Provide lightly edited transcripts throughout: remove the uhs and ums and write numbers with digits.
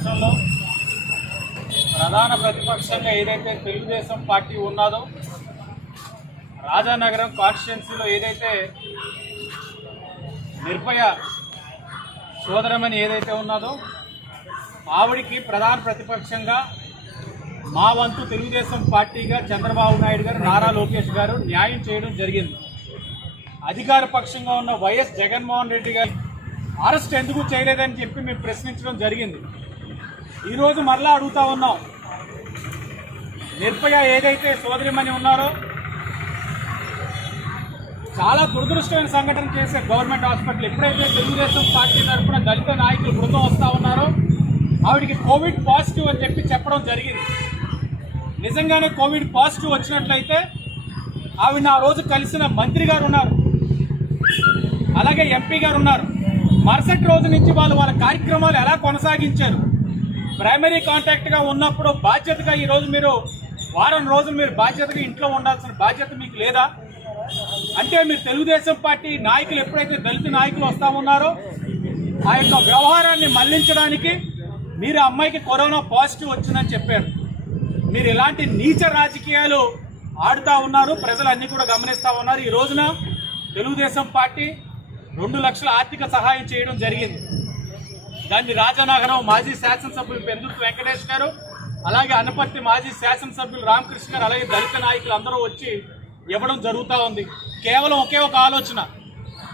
రాష్ట్రంలో ప్రధాన ప్రతిపక్షంగా ఏదైతే తెలుగుదేశం పార్టీ ఉన్నదో రాజానగరం కాన్స్టిట్యున్సీలో ఏదైతే నిర్భయ సోదరమని ఏదైతే ఉన్నదో ఆవిడికి ప్రధాన ప్రతిపక్షంగా మా వంతు తెలుగుదేశం పార్టీగా చంద్రబాబు నాయుడు గారు, నారా లోకేష్ గారు న్యాయం చేయడం జరిగింది. అధికార పక్షంగా ఉన్న వైఎస్ జగన్మోహన్ రెడ్డి గారు అరెస్ట్ ఎందుకు చేయలేదని చెప్పి మేము ప్రశ్నించడం జరిగింది. ఈరోజు మరలా అడుగుతా ఉన్నాం, నిర్భయ ఏదైతే సోదరిమణి ఉన్నారో చాలా దురదృష్టమైన సంఘటన చేసే గవర్నమెంట్ హాస్పిటల్ ఎప్పుడైతే తెలుగుదేశం పార్టీ తరఫున దళిత నాయకులు బృందం వస్తూ ఉన్నారో ఆవిడికి కోవిడ్ పాజిటివ్ అని చెప్పడం జరిగింది. నిజంగానే కోవిడ్ పాజిటివ్ వచ్చినట్లయితే ఆవిడ ఆ రోజు కలిసిన మంత్రి గారు ఉన్నారు, అలాగే ఎంపీ గారు ఉన్నారు. మరుసటి రోజు నుంచి వాళ్ళ కార్యక్రమాలు ఎలా కొనసాగించారు? ప్రైమరీ కాంటాక్ట్గా ఉన్నప్పుడు బాధ్యతగా ఈరోజు మీరు వారం రోజులు మీరు బాధ్యతగా ఇంట్లో ఉండాల్సిన బాధ్యత మీకు లేదా? అంటే మీరు తెలుగుదేశం పార్టీ నాయకులు ఎప్పుడైతే దళిత నాయకులు వస్తూ ఉన్నారో ఆ యొక్క వ్యవహారాన్ని మళ్లించడానికి మీరు అమ్మాయికి కరోనా పాజిటివ్ వచ్చిందని చెప్పారు. మీరు ఇలాంటి నీచ రాజకీయాలు ఆడుతూ ఉన్నారు, ప్రజలన్నీ కూడా గమనిస్తూ ఉన్నారు. ఈ రోజున తెలుగుదేశం పార్టీ 2 లక్షల ఆర్థిక సహాయం చేయడం జరిగింది. దాన్ని రాజానగరం మాజీ శాసనసభ్యులు పెందుర్తి వెంకటేష్ గారు, అలాగే అనపర్తి మాజీ శాసనసభ్యులు రామకృష్ణ గారు, అలాగే దళిత నాయకులు అందరూ వచ్చి ఇవ్వడం జరుగుతూ ఉంది. కేవలం ఒకే ఒక ఆలోచన,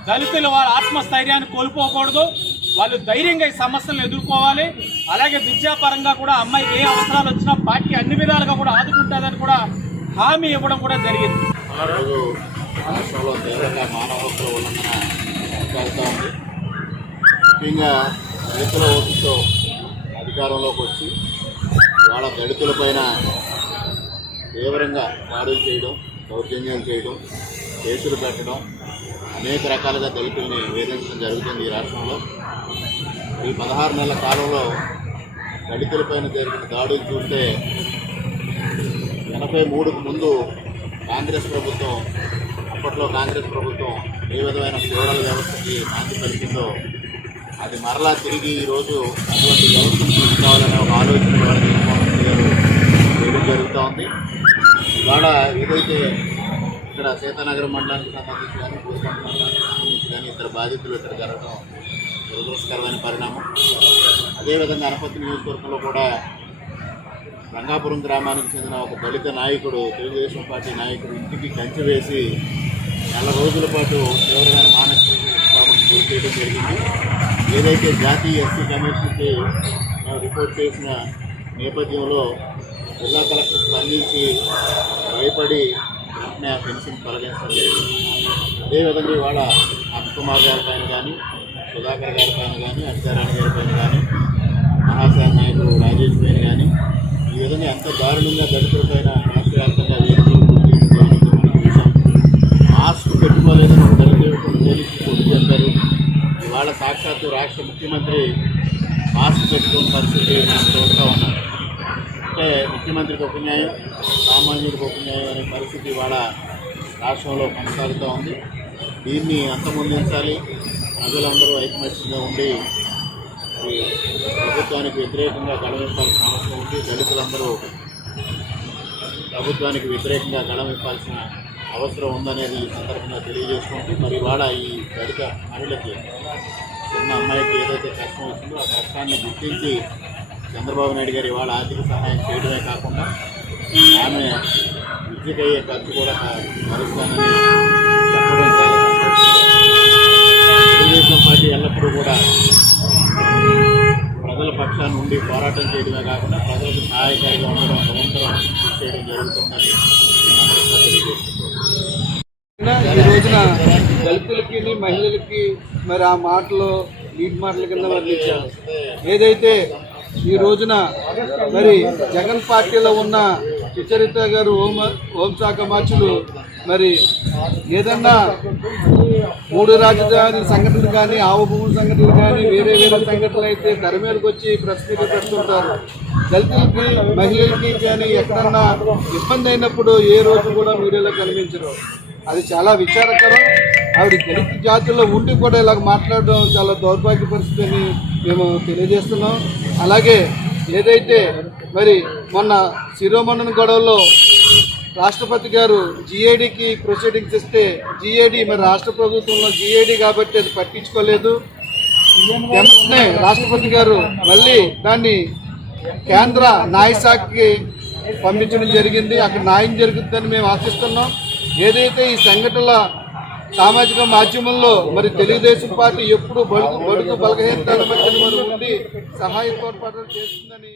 దళితులు వాళ్ళ ఆత్మస్థైర్యాన్ని కోల్పోకూడదు, వాళ్ళు ధైర్యంగా ఈ సమస్యలను ఎదుర్కోవాలి. అలాగే విద్యాపరంగా కూడా అమ్మాయికి ఏ అవసరాలు వచ్చినా పార్టీ అన్ని విధాలుగా కూడా ఆదుకుంటుందని కూడా హామీ ఇవ్వడం కూడా జరిగింది. రాష్ట్రంలో తీవ్రంగా మానవ హక్కుల ఉల్లంఘన కొనసాగుతూ ఉంది. ముఖ్యంగా దళితుల ఓటుతో అధికారంలోకి వచ్చి వాళ్ళ దళితులపైన తీవ్రంగా దాడులు చేయడం, దౌర్జన్యాలు చేయడం, కేసులు పెట్టడం, అనేక రకాలుగా దళితుల్ని వేధించడం జరుగుతుంది ఈ రాష్ట్రంలో. ఈ 16 నెలల కాలంలో దళితులపైన జరిగిన దాడులు చూస్తే 83కు ముందు కాంగ్రెస్ ప్రభుత్వం, అప్పట్లో కాంగ్రెస్ ప్రభుత్వం ఏ విధమైన ఫ్యూడల్ వ్యవస్థకి నాంది పలికిందో అది మరలా తిరిగి ఈరోజు అటువంటి వ్యవస్థను తీసుకోవాలనే ఒక ఆలోచన ద్వారా జగన్మోహన్ గారు చేయడం జరుగుతూ ఉంది. ఇవాళ ఏదైతే ఇక్కడ సీతానగరం మండలానికి సంబంధించి కానీ, పూర్వంత మండలానికి సంబంధించి కానీ ఇద్దరు బాధితులు ఇక్కడ జరగడం దురదృష్టకరమైన పరిణామం. అదేవిధంగా అనపర్తి నియోజకవర్గంలో కూడా రంగాపురం గ్రామానికి చెందిన ఒక దళిత నాయకుడు, తెలుగుదేశం పార్టీ నాయకుడు ఇంటికి కంచె వేసి 4 రోజుల పాటు తీవ్రమైన మానసిక క్షోభకు గురి చేయడం జరిగింది. ఏదైతే జాతీయ ఎస్సీ కమిషన్కి రిపోర్ట్ చేసిన నేపథ్యంలో జిల్లా కలెక్టర్ స్పందించి భయపడి వెంటనే ఆ పెన్షన్ తొలగించడం జరిగింది. అదేవిధంగా ఇవాళ అక్షకుమార్ గారి పైన కానీ, సుధాకర్ గారి పైన కానీ, అక్షరాణి గారి పైన కానీ, మహాశాఖ నాయకుడు రాజేష్ పైన కానీ ఈ విధంగా ఎంత దారుణంగా దళితులపైన రాష్ట్ర వ్యాప్తంగా వేదికలు మనకు చూసాం. మాస్క్ పెట్టుకోలేదని ఒక దళితులు కొట్టి చెప్పారు. ఇవాళ సాక్షాత్తు రాష్ట్ర ముఖ్యమంత్రి మాస్క్ పెట్టుకున్న పరిస్థితి మనం చూస్తూ ఉన్నాం. అంటే ముఖ్యమంత్రికి ఒక న్యాయం, సామాన్యుడికి ఒక న్యాయం అనే పరిస్థితి ఇవాళ రాష్ట్రంలో కొనసాగుతూ ఉంది. దీన్ని అంతమొందించాలి. ప్రజలందరూ ఐకమత్యంగా ఉండి ప్రభుత్వానికి వ్యతిరేకంగా గళమింపాల్సిన అవసరం ఉంది. దళితులందరూ ప్రభుత్వానికి వ్యతిరేకంగా గళమింపాల్సిన అవసరం ఉందనేది ఈ సందర్భంగా తెలియజేసుకుంటూ, మరి ఇవాళ ఈ దళిత మహిళకి, చిన్న అమ్మాయికి ఏదైతే కష్టం వచ్చిందో ఆ కష్టాన్ని గుర్తించి చంద్రబాబు నాయుడు గారు ఇవాళ ఆర్థిక సహాయం చేయడమే కాకుండా ఆమె విద్యకయ్యే ఖర్చు కూడా భరిస్తానని చెప్పడం చాలా సంతోషం. తెలుగుదేశం పార్టీ ఎల్లప్పుడూ కూడా ప్రజల పక్షాన్ని ఉండి పోరాటం చేయడమే కాకుండా ప్రజలకు సహాయకారిగా ఉండడం నిరంతరం కృషి చేయడం జరుగుతుందని ఈ రోజున దళితులకి, మహిళలకి మరి ఆ మాటలు నీటి మాటల కింద వర్ణించారు. ఏదైతే ఈ రోజున మరి జగన్ పార్టీలో ఉన్న సుచరిత గారు హోంశాఖ మార్చులు మరి ఏదన్నా 3 రాజధాని సంఘటనలు కానీ, ఆవభూముల సంఘటనలు కానీ, వేరే సంఘటనలు అయితే తెర మీదకి వచ్చి ప్రెస్ మీట్ పెడుతుంటారు. దళితులకి, మహిళలకి కానీ ఎక్కడన్నా ఇబ్బంది అయినప్పుడు ఏ రోజు కూడా మీడియాలో కనిపించరు. అది చాలా విచారకరం. ఆవిడ దళిత జాతుల్లో ఉండి కూడా ఇలాగ మాట్లాడడం చాలా దౌర్భాగ్య పరిస్థితి అని మేము తెలియజేస్తున్నాం. అలాగే ఏదైతే మరి మొన్న శిరోమండన గొడవలో రాష్ట్రపతి గారు జిఏడికి ప్రొసీడింగ్స్ ఇస్తే జిఏడి మరి రాష్ట్ర ప్రభుత్వంలో జిఏడి కాబట్టి అది పట్టించుకోలేదు. వెంటనే రాష్ట్రపతి గారు మళ్ళీ దాన్ని కేంద్ర న్యాయశాఖకి పంపించడం జరిగింది. అక్కడ న్యాయం జరుగుతుందని మేము ఆశిస్తున్నాం. ఏదైతే ఈ సంఘటనల సామాజిక మాధ్యమంలో మరి తెలుగుదేశం పార్టీ ఎప్పుడు బడుగు బలహీనతల మధ్య మరి ఉండి సహాయ తోడ్పాటు చేస్తుందని